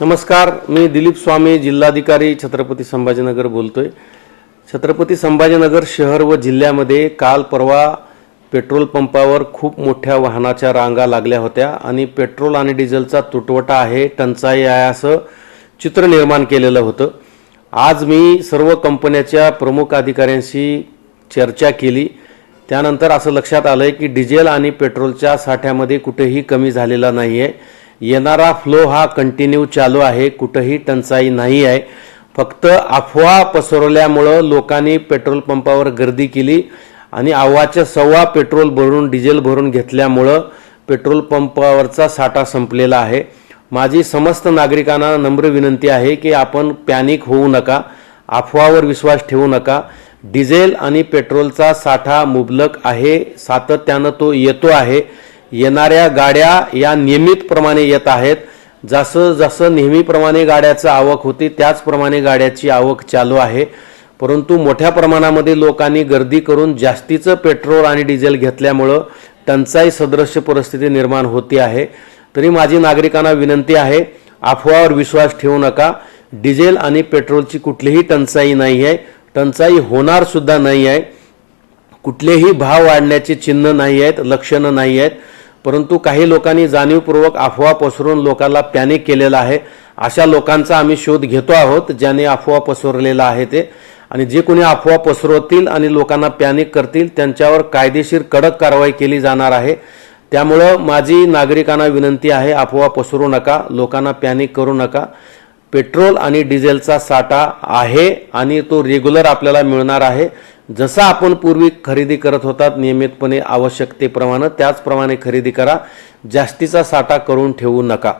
नमस्कार, मी दिलीप स्वामी, जिल्हाधिकारी छत्रपती संभाजीनगर बोलतोय। छत्रपती संभाजीनगर शहर व जिल्ह्यामध्ये काल परवा पेट्रोल पंपावर खूप मोठ्या वाहनाच्या रांगा लागल्या होत्या आणि पेट्रोल आणि डिझेलचा तुटवडा आहे, टंचाई आहे असं चित्र निर्माण केलेलं होतं। आज मी सर्व कंपन्यांच्या प्रमुख अधिकाऱ्यांशी चर्चा केली। त्यानंतर असं लक्षात आलंय की डिझेल आणि पेट्रोलच्या साठ्यामध्ये कुठेही कमी झालेला नाहीये। येणारा फ्लो हा कंटिन्यू चालू आहे, कुठेही टंचाई नाही आहे। फक्त अफवा पसरवल्यामुळे लोकांनी पेट्रोल पंपावर गर्दी केली आणि अव्वाच्या सव्वा पेट्रोल भरून डिझेल भरून घेतल्यामुळे पेट्रोल पंपावरचा साठा संपलेला आहे। माझी समस्त नागरिकांना नम्र विनंती आहे की आपण पॅनिक होऊ नका, अफवावर विश्वास ठेवू नका। डिझेल आणि पेट्रोलचा साठा मुबलक आहे, सातत्याने तो येतो आहे। येणाऱ्या गाड्या या नियमितप्रमाणे येत आहेत। जसं जसं नेहमीप्रमाणे गाड्याची आवक होती त्याचप्रमाणे गाड्याची आवक चालू आहे। परंतु मोठ्या प्रमाणामध्ये लोकांनी गर्दी करून जास्तीचं पेट्रोल आणि डिझेल घेतल्यामुळे टंचाई सदृश्य परिस्थिती निर्माण होती आहे। तरी माझी नागरिकांना विनंती आहे, अफवावर विश्वास ठेवू नका। डिझेल आणि पेट्रोलची कुठलीही टंचाई नाही आहे, टंचाई होणार सुद्धा नाही आहे। कुठलेही भाव वाढण्याचे चिन्ह नाही आहेत, लक्षणं नाही आहेत। परंतु काही लोकांनी जाणीवपूर्वक अफवा पसरवून लोकांना पॅनिक केलेला आहे। अशा लोकांचा आम्ही शोध घेतो आहोत ज्यांनी अफवा पसरवलेला आहे ते, आणि जे कोणी अफवा पसरवतील आणि लोकांना पॅनिक करतील त्यांच्यावर कायदेशीर कडक कारवाई केली जाणार आहे। त्यामुळे माझी नागरिकांना विनंती आहे, अफवा पसरवू नका, लोकांना पॅनिक करू नका। पेट्रोल आणि डिझेलचा साठा आहे आणि तो रेग्युलर आपल्याला मिळणार आहे। जसं आपण पूर्वी खरेदी करत होतात नियमितपणे आवश्यकतेप्रमाणे, त्याचप्रमाणे खरेदी करा। जास्तीचा साठा करून ठेवू नका।